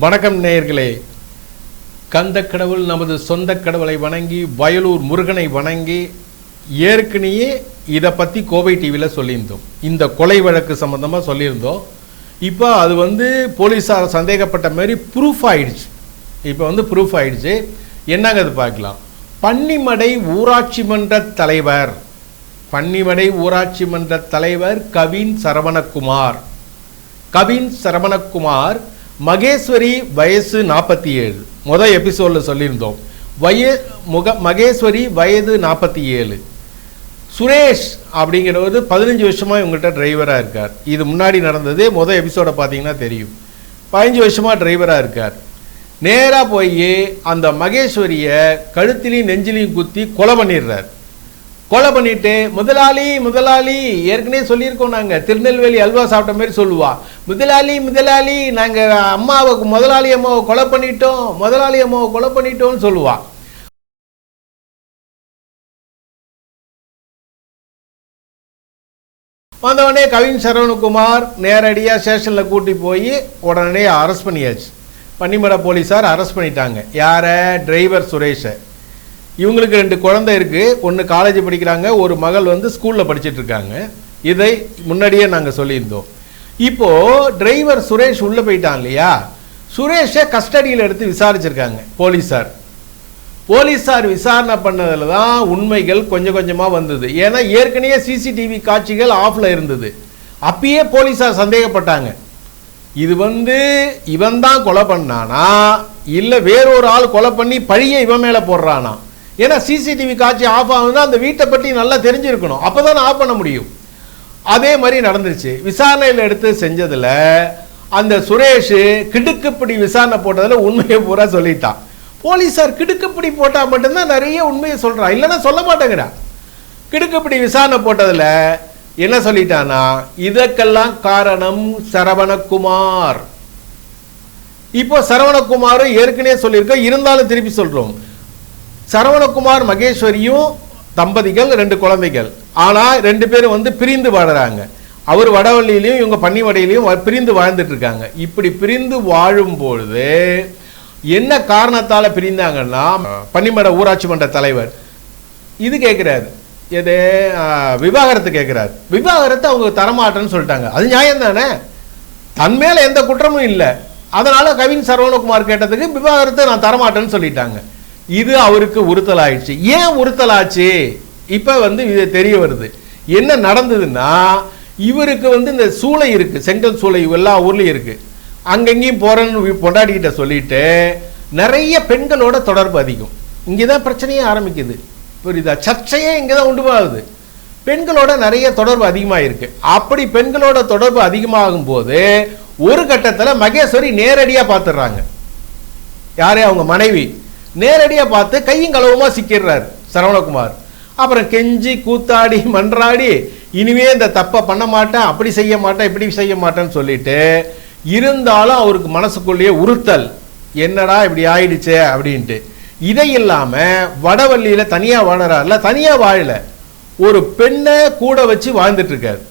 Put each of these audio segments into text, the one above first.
வணக்கம் நேயர்களே. கந்த கடவுள் நமது சொந்த கடவுளை வணங்கி வயலூர் முருகனை வணங்கி ஏற்கனவே இதை பற்றி கோவை டிவியில் சொல்லியிருந்தோம். இந்த கொலை வழக்கு சம்மந்தமாக சொல்லியிருந்தோம். இப்போ அது போலீஸார் சந்தேகப்பட்ட மாதிரி ப்ரூஃப் ஆயிடுச்சு. இப்போ ப்ரூஃப் ஆயிடுச்சு. என்னங்க அது பார்க்கலாம். பன்னிமடை ஊராட்சி மன்ற தலைவர் கவின் சரவணகுமார் மகேஸ்வரி வயசு 47. முதல் எபிசோடில் சொல்லியிருந்தோம். மகேஸ்வரி வயது 47. சுரேஷ் அப்படிங்கிறவர் 15 வருஷமாக இவங்கள்ட்ட டிரைவராக இருக்கார். இது முன்னாடி நடந்தது. முதல் எபிசோடை பார்த்தீங்கன்னா தெரியும். 15 வருஷமாக டிரைவராக இருக்கார். நேராக போய் அந்த மகேஸ்வரியை கழுத்திலையும் நெஞ்சிலையும் குத்தி கொலை பண்ணிடுறார். கொலை பண்ணிட்டு முதலாளி ஏற்கனவே சொல்லியிருக்கோம். நாங்கள் திருநெல்வேலி அல்வா சாப்பிட்ட மாதிரி சொல்லுவா, முதலாளி நாங்கள் முதலாளி அம்மாவை கொலை பண்ணிட்டோம்னு சொல்லுவா. வந்தவொடனே கவின் சரவணகுமார் நேரடியாக ஸ்டேஷனில் கூட்டி போய் உடனே அரெஸ்ட் பண்ணியாச்சு. பன்னிமடை போலீஸார் அரெஸ்ட் பண்ணிட்டாங்க. யாரை? டிரைவர் சுரேஷை. இவங்களுக்கு 2 குழந்தை இருக்குது. ஒன்று காலேஜ் படிக்கிறாங்க, ஒரு மகள் ஸ்கூலில் படிச்சுட்டு இருக்காங்க. இதை முன்னாடியே நாங்கள் சொல்லியிருந்தோம். இப்போது டிரைவர் சுரேஷ் உள்ளே போயிட்டான் இல்லையா, சுரேஷை கஸ்டடியில் எடுத்து விசாரிச்சிருக்காங்க போலீஸார் விசாரணை பண்ணதில் தான் உண்மைகள் கொஞ்சம் கொஞ்சமாக வந்தது. ஏன்னா ஏற்கனவே சிசிடிவி காட்சிகள் ஆஃபில் இருந்தது. அப்பயே போலீஸார் சந்தேகப்பட்டாங்க, இது இவன் தான் கொலை பண்ணானா இல்லை வேறொரு ஆள் கொலை பண்ணி பழியை இவன் மேலே போடுறானா. ஏன்னா சிசிடிவி காட்சி ஆஃப் ஆகுதுன்னா அந்த வீட்டை பற்றி நல்லா தெரிஞ்சிருக்கணும், அப்போ தான் ஆஃப் பண்ண முடியும். அதே மாதிரி நடந்துருச்சு. விசாரணையில் எடுத்து செஞ்சதில் அந்த சுரேஷ் கிடுக்குப்பிடி விசாரணை போட்டதில் உண்மையை பூரா சொல்லிட்டான். போலீஸார் கிடுக்குப்பிடி போட்டால் மட்டும்தான் நிறைய உண்மையை சொல்கிறான், இல்லைன்னா சொல்ல மாட்டேங்கிறான். கிடுக்குப்பிடி விசாரணை போட்டதில் என்ன சொல்லிட்டானா, இதற்கெல்லாம் காரணம் சரவணகுமார். இப்போ சரவணகுமார் ஏற்கனவே சொல்லியிருக்கோம், இருந்தாலும் திருப்பி சொல்றோம். சரவணகுமார் மகேஸ்வரியும் தம்பதிகள், 2 குழந்தைகள். ஆனால் 2 பேரும் பிரிந்து வாழறாங்க. அவர் வடவள்ளியிலையும் இவங்க பன்னிமடையிலையும் பிரிந்து வாழ்ந்துட்டு இருக்காங்க. இப்படி பிரிந்து வாழும் பொழுது என்ன காரணத்தால் பிரிந்தாங்கன்னா, பன்னிமடை ஊராட்சி மன்ற தலைவர் இது கேட்கிறாரு, எது விவாகரத்து கேட்கிறார். விவாகரத்து அவங்க தரமாட்டேன்னு சொல்லிட்டாங்க. அது நியாயம் தானே, தன் மேல எந்த குற்றமும் இல்லை. அதனால கவின் சரவணகுமார் கேட்டதுக்கு விவாகரத்தை நான் தரமாட்டேன்னு சொல்லிட்டாங்க. இது அவருக்கு உறுத்தல் ஆயிடுச்சு. ஏன் உறுத்தல் ஆச்சு? இப்ப இது தெரிய வருது. என்ன நடந்ததுன்னா, இவருக்கு இந்த சூளை இருக்கு, செங்கல் சூளை எல்லா ஊர்லயும் இருக்கு. அங்கங்கேயும் போறேன்னு பொண்டாடிக்கிட்ட சொல்லிட்டு நிறைய பெண்களோட தொடர்பு அதிகம். இங்கதான் பிரச்சனையே ஆரம்பிக்குது, புரியுதா? சர்ச்சையே இங்கதான் உண்டு போகுது. பெண்களோட நிறைய தொடர்பு அதிகமாக இருக்கு. அப்படி பெண்களோட தொடர்பு அதிகமாகும் போது ஒரு கட்டத்தில் மகேஸ்வரி நேரடியாக பார்த்துடுறாங்க. யாரே? அவங்க மனைவி. நேரடியாக பார்த்து கையும் களவுமா சிக்கிறார் சரவணகுமார். அப்புறம் கெஞ்சி கூத்தாடி மன்றாடி இனிமே இந்த தப்பை பண்ண மாட்டேன், அப்படி செய்ய மாட்டேன், இப்படி செய்ய மாட்டேன்னு சொல்லிட்டு இருந்தாலும் அவருக்கு மனசுக்குள்ளேயே உறுத்தல், என்னடா இப்படி ஆயிடுச்சே அப்படின்ட்டு. இதை இல்லாம வடவள்ளியில தனியா வாழறாருல, தனியா வாழல, ஒரு பெண்ணை கூட வச்சு வாழ்ந்துட்டு இருக்காரு.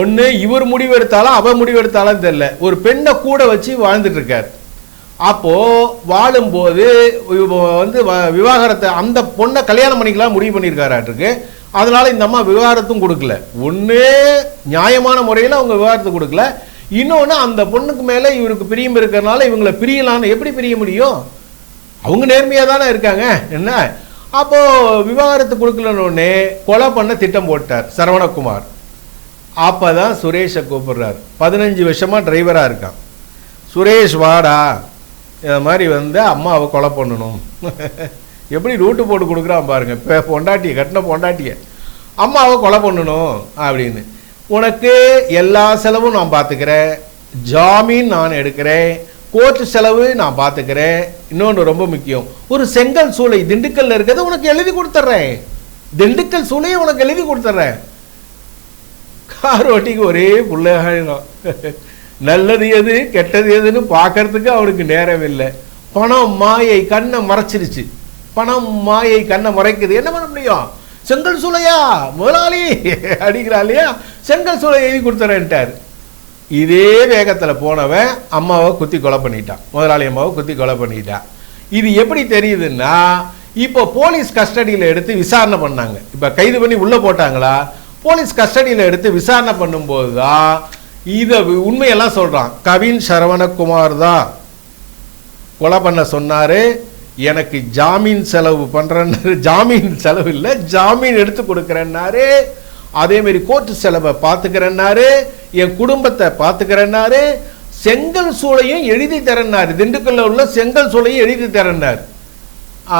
ஒண்ணு இவர் முடிவெடுத்தாலும் அவ முடிவெடுத்தாலும் தெரியல, ஒரு பெண்ணை கூட வச்சு வாழ்ந்துட்டு இருக்காரு. அப்போ வாழும்போது விவாகரத்தை அந்த பொண்ணை கல்யாணம் பண்ணிக்கலாம் முடிவு பண்ணியிருக்காராட்டுருக்கு. அதனால இந்த அம்மா விவாகரத்தும் கொடுக்கல. ஒண்ணு நியாயமான முறையில் அவங்க விவாகரத்து கொடுக்கல, இன்னொன்னு அந்த பொண்ணுக்கு மேல இவருக்கு பிரியம் இருக்கிறதுனால இவங்களை பிரியலான்னு. எப்படி பிரிய முடியும்? அவங்க நேர்மையாக தானே இருக்காங்க. என்ன அப்போ விவாகரத்து கொடுக்கலன்னு கொலை பண்ண திட்டம் போட்டார் சரவணகுமார். அப்பதான் சுரேஷை கூப்பிடுறாரு. 15 வருஷமா டிரைவரா இருக்கான். சுரேஷ் வாடா, இந்த மாதிரி அம்மாவை கொலை பண்ணணும். எப்படி ரூட்டு போட்டு கொடுக்குறான் பாருங்க. இப்போ பொண்டாட்டிய கட்டின பொண்டாட்டிய அம்மாவை கொலை பண்ணணும் அப்படின்னு. உனக்கு எல்லா செலவும் நான் பார்த்துக்கிறேன், ஜாமீன் நான் எடுக்கிறேன், கோர்ட்டு செலவு நான் பார்த்துக்கிறேன். இன்னொன்று ரொம்ப முக்கியம், ஒரு செங்கல் சூளை திண்டுக்கல்ல இருக்கிறத உனக்கு எழுதி கொடுத்துட்றேன். திண்டுக்கல் சூளையை உனக்கு எழுதி கொடுத்துட்றேன். கார் ஓட்டிக்கு ஒரே புள்ளையாயிடும். நல்லது எது கெட்டது எதுன்னு பார்க்கறதுக்கு அவனுக்கு நேரம் இல்லை. பணம் மாயை கண்ணை மறைச்சிருச்சு. பணம் மாயை கண்ணை மறைக்குது. என்ன பண்ண முடியும்? செங்கல் சூளையா முதலாளி அடிக்கிறா இல்லையா, செங்கல் சூளை எழுதி கொடுத்துறேன்ட்டார். இதே வேகத்தில் போனவன் அம்மாவை குத்தி கொலை பண்ணிட்டான், முதலாளி அம்மாவை குத்தி கொலை பண்ணிட்டான். இது எப்படி தெரியுதுன்னா, இப்போ போலீஸ் கஸ்டடியில் எடுத்து விசாரணை பண்ணாங்க. இப்போ கைது பண்ணி உள்ளே போட்டாங்களா, போலீஸ் கஸ்டடியில் எடுத்து விசாரணை பண்ணும்போது தான் இதை உண்மையெல்லாம் சொல்கிறான். கவின் சரவணகுமார் தான் கொலை பண்ண சொன்னார், எனக்கு ஜாமீன் செலவு பண்ணுறேன்னு, ஜாமீன் செலவு இல்லை ஜாமீன் எடுத்து கொடுக்குறேன்னாரு, அதேமாரி கோர்ட்டு செலவை பார்த்துக்கிறேன்னாரு, என் குடும்பத்தை பார்த்துக்கிறேன்னாரு, செங்கல் சூளையும் எழுதி தரேன்னாரு, திண்டுக்கல்ல உள்ள செங்கல் சூளையும் எழுதி தரேன்னாரு.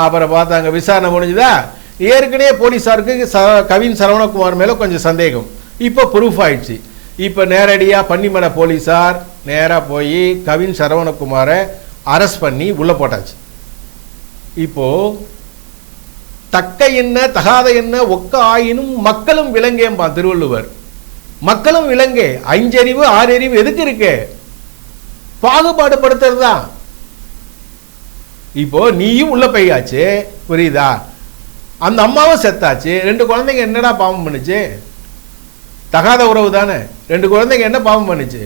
அப்புறம் பார்த்தாங்க, விசாரணை முடிஞ்சுதா. ஏற்கனவே போலீஸாருக்கு கவின் சரவணகுமார் மேலே கொஞ்சம் சந்தேகம், இப்போ ப்ரூஃப் ஆயிடுச்சு. இப்போ நேரடியாக பன்னிமலை போலீஸார் நேராக போய் கவின் சரவணகுமாரை அரெஸ்ட் பண்ணி உள்ளே போட்டாச்சு. இப்போ தக்க என்ன தகாத என்ன ஒக்க ஆயினும் மக்களும் விலங்கேம்பா திருவள்ளுவர். மக்களும் விலங்கே, அஞ்சறிவு ஆறறிவு எதுக்கு இருக்கு? பாகுபாடு படுத்துறது தான். இப்போ நீயும் உள்ள போயாச்சு, புரியுதா? அந்த அம்மாவும் செத்தாச்சு, 2 குழந்தைங்க என்னடா பாவம் பண்ணுச்சு? தகாத உறவு தானே. 2 குழந்தைங்க என்ன பாவம் பண்ணுச்சு?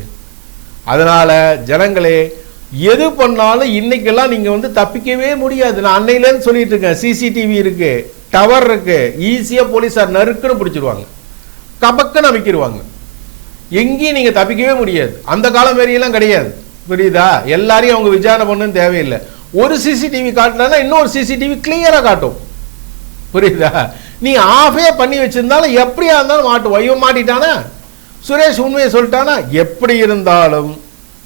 அதனால ஜனங்களே, எது பண்ணாலும் இன்னைக்கெல்லாம் நீங்க தப்பிக்கவே முடியாது. நான் அன்னையிலேருந்து சொல்லிட்டு இருக்கேன், சிசிடிவி இருக்கு, டவர் இருக்கு, ஈஸியா போலீஸார் நறுக்குன்னு பிடிச்சிருவாங்க, கபக்குன்னு அமைக்கிடுவாங்க. எங்கேயும் நீங்க தப்பிக்கவே முடியாது. அந்த காலம் மாரியெல்லாம் கிடையாது, புரியுதா? எல்லாரையும் அவங்க விசாரணை பண்ணணும்னு தேவையில்லை. ஒரு சிசிடிவி காட்டினா இன்னொரு சிசிடிவி கிளியரா காட்டும், புரியுதா? நீ ஆஃபே பண்ணி வச்சிருந்தாலும் எப்படியா இருந்தாலும் மாட்டுவோம். இவன் மாட்டிட்டானா, சுரேஷ் உண்மையை சொல்லிட்டானா, எப்படி இருந்தாலும்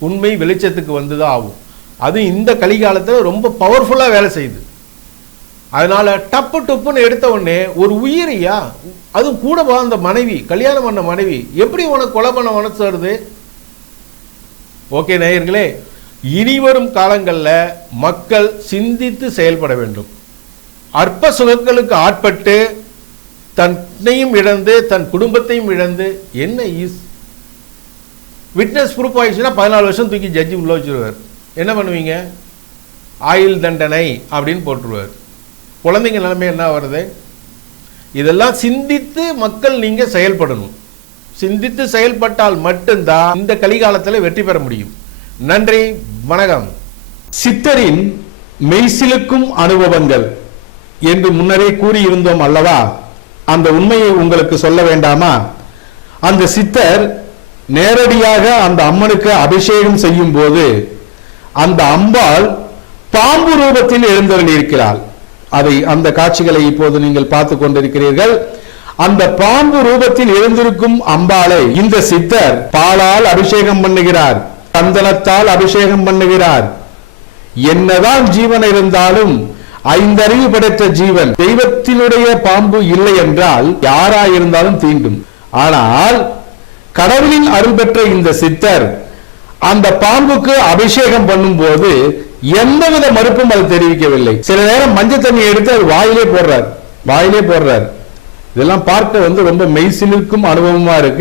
உண்மை வெளிச்சத்துக்கு வந்துதான் ஆகும். அது இந்த கலிகாலத்தில் ரொம்ப பவர்ஃபுல்லாக வேலை செய்யுது. அதனால டப்பு டப்புன்னு எடுத்த உடனே ஒரு உயிரியா, அதுவும் கூட வாழ்ந்த மனைவி, கல்யாணம் பண்ண மனைவி, எப்படி உனக்கு கொலை பண்ண மனசு வருது? ஓகே நேயர்களே, இனிவரும் காலங்களில் மக்கள் சிந்தித்து செயல்பட வேண்டும். அற்ப சுகங்களுக்கு ஆட்பட்டு தன்னையும் இழந்து தன் குடும்பத்தையும் இழந்து என்ன யூஸ்? விட்னஸ் ப்ரூஃப் ஆயிடுச்சுன்னா 14 வருஷம் தூக்கி ஜட்ஜி உள்ள வச்சுருவார். என்ன பண்ணுவீங்க? ஆயுள் தண்டனை அப்படின்னு போட்டுருவார். குழந்தைங்க நிலைமை என்ன வருது? இதெல்லாம் சிந்தித்து மக்கள் நீங்க செயல்படணும். சிந்தித்து செயல்பட்டால் மட்டும்தான் இந்த கலிகாலத்தில் வெற்றி பெற முடியும். நன்றி, வணக்கம். சித்தரின் மெய்சிலுக்கும் அனுபவங்கள் என்று முன்னரே கூறியிருந்தோம் அல்லவா? அந்த உண்மையை உங்களுக்கு சொல்ல வேண்டாமா? அந்த சித்தர் நேரடியாக அந்த அம்மனுக்கு அபிஷேகம் செய்யும் போது அந்த அம்பாள் பாம்பு ரூபத்தில் எழுந்தருளியிருக்கிறாள். அந்த காட்சிகளை இப்போது நீங்கள் பார்த்து கொண்டிருக்கிறீர்கள். அந்த பாம்பு ரூபத்தில் எழுந்திருக்கும் அம்பாளை இந்த சித்தர் பாலால் அபிஷேகம் பண்ணுகிறார், சந்தனத்தால் அபிஷேகம் பண்ணுகிறார். என்னதான் ஜீவன் இருந்தாலும் 5 அறிவு படைத்த ஜீவன், தெய்வத்தினுடைய பாம்பு இல்லை என்றால் யாராயிருந்தாலும் தீண்டும். ஆனால் கடவுளின் அருள் பெற்ற இந்த சித்தர் அந்த பாம்புக்கு அபிஷேகம் பண்ணும் போது எந்தவித மறுப்பும் அது தெரிவிக்கவில்லை. சில நேரம் மஞ்சள் தண்ணி எடுத்து அது வாயிலே போடுறார். இதெல்லாம் பார்க்க ரொம்ப மெய்சிலிருக்கும் அனுபவமா இருக்கு.